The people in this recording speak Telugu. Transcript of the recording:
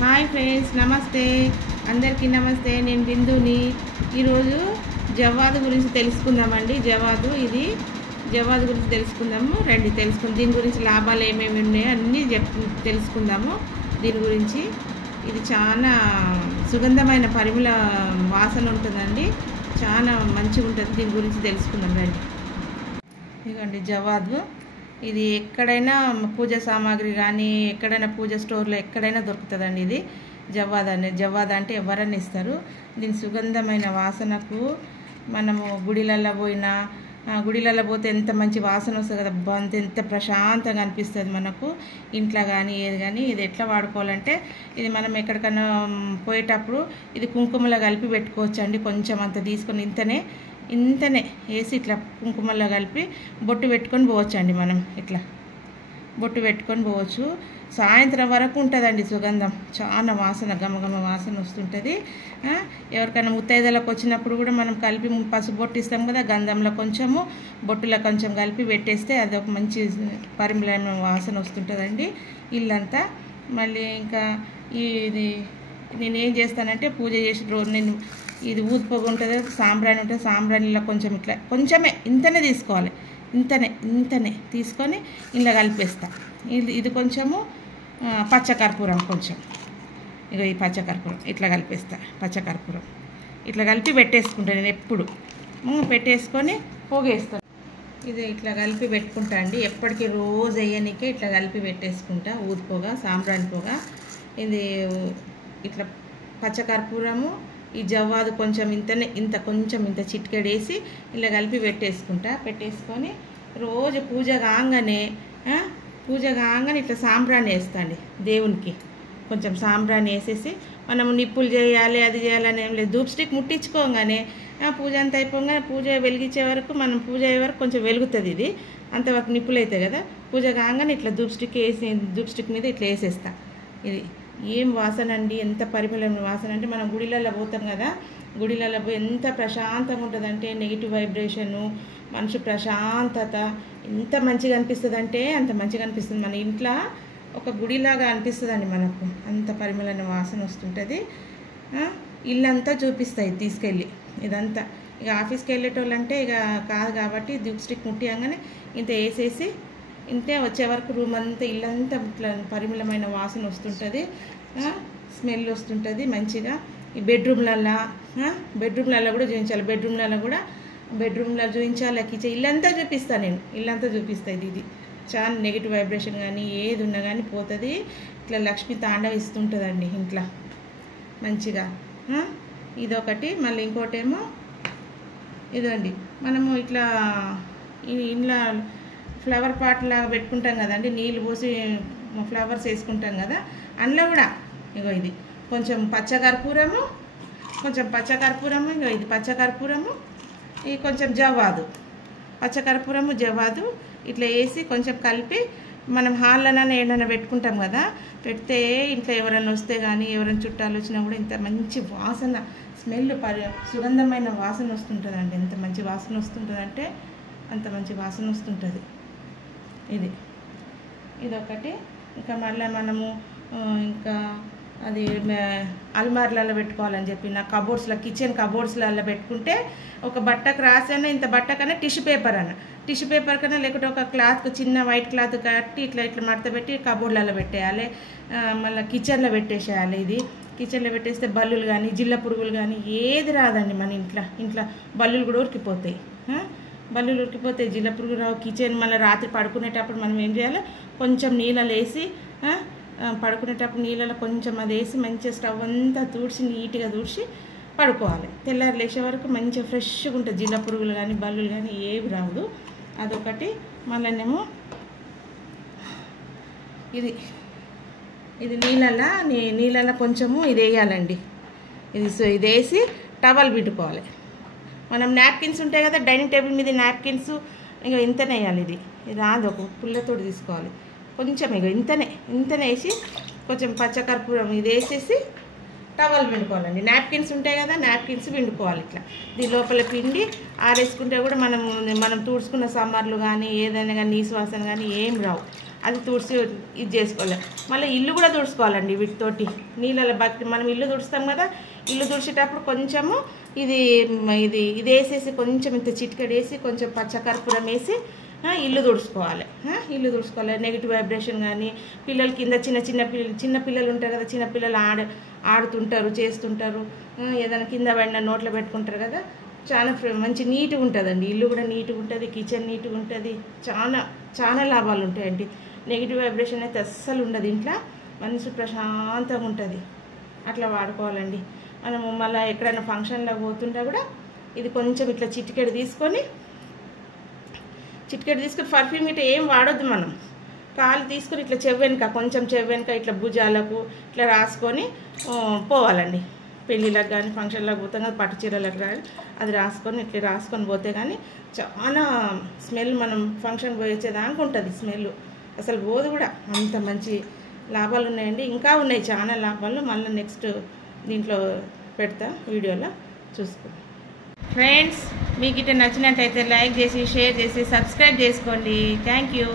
హాయ్ ఫ్రెండ్స్, నమస్తే. అందరికీ నమస్తే. నేను బిందుని. ఈరోజు జవ్వాదు గురించి తెలుసుకుందామండి. జవ్వాదు గురించి తెలుసుకుందాము. రండి తెలుసుకుందాం. దీని గురించి లాభాలు ఏమేమి ఉన్నాయో అన్నీ తెలుసుకుందాము. దీని గురించి ఇది చాలా సుగంధమైన పరిమళ వాసన ఉంటుందండి. చాలా మంచిగా ఉంటుంది. దీని గురించి తెలుసుకుందాం రండి. ఇదిగోండి జవ్వాదు. ఇది ఎక్కడైనా పూజ సామాగ్రి కానీ ఎక్కడైనా పూజ స్టోర్లో ఎక్కడైనా దొరుకుతుందండి. ఇది జవ్వాద అంటే ఎవరన్నా ఇస్తారు. దీని సుగంధమైన వాసనకు మనము గుడిలల్లో పోతే ఎంత మంచి వాసన వస్తుంది కదా, ఎంత ప్రశాంతంగా అనిపిస్తుంది మనకు. ఇంట్లో కానీ ఏది కానీ ఇది ఎట్లా వాడుకోవాలంటే, ఇది మనం ఎక్కడికైనా పోయేటప్పుడు ఇది కుంకుమలో కలిపి పెట్టుకోవచ్చు అండి. కొంచెం అంత తీసుకొని ఇంతనే వేసి ఇట్లా కుంకుమలో కలిపి బొట్టు పెట్టుకొని పోవచ్చు అండి. మనం ఇట్లా బొట్టు పెట్టుకొని పోవచ్చు. సాయంత్రం వరకు ఉంటుందండి సుగంధం. చాలా వాసన, గమగమ వాసన వస్తుంటుంది. ఎవరికైనా ముత్తైదలకు వచ్చినప్పుడు కూడా మనం కలిపి పసుపు బొట్టు ఇస్తాం కదా, గంధంలో కొంచెము బొట్టులో కొంచెం కలిపి పెట్టేస్తే అదొక మంచి పరిమళమైన వాసన వస్తుంటుందండి ఇల్లంతా. మళ్ళీ ఇంకా ఇది నేనేం చేస్తానంటే, పూజ చేసిన రోజు నేను ఇది ఊదిపోగ ఉంటుంది, సాంబ్రాణి ఉంటుంది. సాంబ్రాణిలో కొంచెం ఇట్లా కొంచెమే ఇంతనే తీసుకోవాలి. ఇంతనే తీసుకొని ఇలా కలిపేస్తా. ఇది కొంచెము పచ్చకర్పూరం కొంచెం, ఇక ఈ పచ్చకర్పూరం ఇట్లా కలిపేస్తా. పచ్చకర్పూరం ఇట్లా కలిపి పెట్టేసుకుంటాను నేను ఎప్పుడు. పెట్టేసుకొని పొగేస్తాను. ఇది ఇట్లా కలిపి పెట్టుకుంటా అండి. ఎప్పటికీ రోజు వేయనికే ఇట్లా కలిపి పెట్టేసుకుంటా. ఊదిపోగ, సాంబ్రాణి పొగ, ఇది ఇట్లా పచ్చకర్పూరము, ఈ జవ్వాదు కొంచెం ఇంత చిటికెడేసి ఇలా కలిపి పెట్టేసుకొని రోజు పూజ కాగానే ఇట్లా సాంబ్రాణి వేస్తాండి దేవునికి. కొంచెం సాంబ్రాణి వేసేసి మనము నిప్పులు చేయాలి, అది చేయాలని ఏం లేదు. ధూప్ స్టిక్ ముట్టించుకోగానే పూజ అంతా అయిపోగానే, పూజ వెలిగించే వరకు, మనం పూజ అయ్యే వరకు కొంచెం వెలుగుతుంది. ఇది అంతవరకు నిప్పులు అవుతాయి కదా. పూజ కాగానే ఇట్లా ధూప్ స్టిక్ మీద ఇట్లా వేసేస్తా. ఇది ఏం వాసన అండి, ఎంత పరిమళమైన వాసన అంటే, మనం గుడిలలో పోతాం కదా, గుడిలలో పోయి ఎంత ప్రశాంతంగా ఉంటుందంటే, నెగిటివ్ వైబ్రేషను, మనిషి ప్రశాంతత ఎంత మంచిగా అనిపిస్తుంది అంటే అంత మంచిగా అనిపిస్తుంది. మన ఇంట్లో ఒక గుడిలాగా అనిపిస్తుందండి మనకు. అంత పరిమళమైన వాసన వస్తుంటుంది. ఇల్లంతా చూపిస్తాయి తీసుకెళ్ళి. ఇదంతా ఇక ఆఫీస్కి వెళ్ళేటోళ్ళంటే ఇక కాదు కాబట్టి ధూప్ స్టిక్ ముట్టియంగానే ఇంత వేసేసి వచ్చే వరకు రూమ్ అంతా ఇల్లంతా ఇట్లా పరిమళమైన వాసన వస్తుంటుంది. స్మెల్ వస్తుంటుంది మంచిగా. ఈ బెడ్రూమ్లలో కూడా చూపించాలి. బెడ్రూమ్లో చూపించాలి. కిచెన్ ఇల్లంతా చూపిస్తాను నేను. ఇల్లంతా చూపిస్తుంది. ఇది చాలా నెగిటివ్ వైబ్రేషన్ కానీ ఏది ఉన్నా కానీ పోతుంది. ఇట్లా లక్ష్మి తాండవిస్తుంటుందండి ఇంట్లో మంచిగా. ఇదొకటి. మళ్ళీ ఇంకోటేమో ఇదండి, మనము ఇట్లా ఇంట్లో ఫ్లవర్ పాట్ లాగా పెట్టుకుంటాం కదండి, నీళ్ళు పోసి ఫ్లవర్స్ వేసుకుంటాం కదా, అందులో కూడా ఇగో ఇది కొంచెం పచ్చకర్పూరము, ఇగో ఇది పచ్చకర్పూరము, ఇది కొంచెం జవ్వాదు, పచ్చకర్పూరము జవ్వాదు ఇట్లా వేసి కొంచెం కలిపి మనం హాల్లోనైనా ఏదైనా పెట్టుకుంటాం కదా, పెడితే ఇంట్లో ఎవరైనా వస్తే కానీ ఎవరైనా చుట్టాలు వచ్చినా కూడా ఇంత మంచి వాసన, స్మెల్ సుగంధమైన వాసన వస్తుంటుందండి. ఎంత మంచి వాసన వస్తుంటుందంటే అంత మంచి వాసన వస్తుంటుంది. ఇదొకటి. ఇంకా మళ్ళీ మనము ఇంకా అది అల్మార్లలో పెట్టుకోవాలని చెప్పి, నా కిచెన్ కబోర్డ్స్లలో పెట్టుకుంటే ఒక బట్టకు రాసైనా, ఇంత బట్టకన్నా టిష్యూ పేపర్ కన్నా లేకుంటే ఒక క్లాత్, చిన్న వైట్ క్లాత్ కట్టి ఇట్లా మడత పెట్టి కబోర్డ్లలో పెట్టేయాలి. మళ్ళీ కిచెన్లో పెట్టేసేయాలి. ఇది కిచెన్లో పెట్టేస్తే బల్లులు కానీ జిల్ల పురుగులు కానీ ఏది రాదండి. మన ఇంట్లో బల్లులు కూడా ఉరికిపోతాయి. బల్లులు ఉరికిపోతాయి, జిల్ల పురుగు రావు. కిచెన్ మళ్ళీ రాత్రి పడుకునేటప్పుడు మనం ఏం చేయాలి, కొంచెం నీళ్ళలో వేసి పడుకునేటప్పుడు నీళ్ళలో కొంచెం అది వేసి మంచిగా స్టవ్ అంతా నీట్గా తుడిచి పడుకోవాలి. తెల్లారి లేచే వరకు మంచిగా ఫ్రెష్గా ఉంటుంది. జిల్ల పురుగులు కానీ బల్లులు కానీ ఏవి రావు. అదొకటి. మళ్ళీనేమో ఇది నీళ్ళల్లో కొంచెము ఇది వేయాలండి. ఇది వేసి టవల్ పిండుకోవాలి. మనం నాప్కిన్స్ ఉంటాయి కదా, డైనింగ్ టేబుల్ మీద నాప్కిన్స్, ఇంకా ఇంతనే వేయాలి. ఇది రాదు, ఒక పుల్లతోటి తీసుకోవాలి. కొంచెం ఇక ఇంతనే వేసి కొంచెం పచ్చకర్పూరం ఇది వేసేసి టవల్ పిండుకోవాలండి. నాప్కిన్స్ ఉంటాయి కదా, నాప్కిన్స్ పిండుకోవాలి. ఇట్లా దీని లోపల పిండి ఆరేసుకుంటే కూడా మనం తుడుచుకున్న సమ్మర్లు కానీ ఏదైనా కానీ నీసు వాసన కానీ ఏం రావు. అది తుడిచి ఇది చేసుకోవాలి. మళ్ళీ ఇల్లు కూడా తుడుచుకోవాలండి వీటితోటి. నీళ్ళ బకెట్ మనం ఇల్లు తుడుస్తాం కదా, ఇల్లు తుడిచేటప్పుడు కొంచెము ఇది ఇది ఇది వేసేసి కొంచెం ఇంత చిటికెడేసి కొంచెం పచ్చకర్పూరం వేసి ఇల్లు తుడుచుకోవాలి. ఇల్లు తుడుచుకోవాలి. నెగిటివ్ వైబ్రేషన్ కానీ పిల్లలు కింద చిన్న పిల్లలు ఉంటారు కదా, చిన్న పిల్లలు ఆడుతుంటారు చేస్తుంటారు, ఏదైనా కింద పడిన నోట్లో పెట్టుకుంటారు కదా, చాలా మంచి నీట్గా ఉంటుందండి. ఇల్లు కూడా నీట్గా ఉంటుంది, కిచెన్ నీట్గా ఉంటుంది. చాలా లాభాలు ఉంటాయండి. నెగిటివ్ వైబ్రేషన్ అయితే అస్సలు ఉండదు ఇంట్లో, మనసు ప్రశాంతంగా ఉంటుంది. అట్లా వాడుకోవాలండి. మనము మళ్ళీ ఎక్కడైనా ఫంక్షన్లో పోతుంటే కూడా ఇది కొంచెం ఇట్లా చిటికెడు తీసుకొని పర్ఫ్యూమ్ ఇట్లా ఏం వాడొద్దు. మనం కాలు తీసుకొని ఇట్లా కొంచెం చెవ్వెనక ఇట్లా భుజాలకు ఇట్లా రాసుకొని పోవాలండి. పెళ్ళిళ్ళకి కానీ ఫంక్షన్లకు పోతాం కదా, పట్టు చీరలకు కానీ అది ఇట్లా రాసుకొని పోతే కానీ చాలా స్మెల్ మనం ఫంక్షన్ పోయి వచ్చేదానికి ఉంటుంది స్మెల్, అసలు పోదు కూడా. అంత మంచి లాభాలు ఉన్నాయండి. ఇంకా ఉన్నాయి చాలా లాభాలు. మళ్ళీ నెక్స్ట్ దీంట్లో పెడతా వీడియోలో చూసుకో. ఫ్రెండ్స్, మీకు ఇట్లా నచ్చినట్టయితే లైక్ చేసి షేర్ చేసి సబ్స్క్రైబ్ చేసుకోండి. Thank you.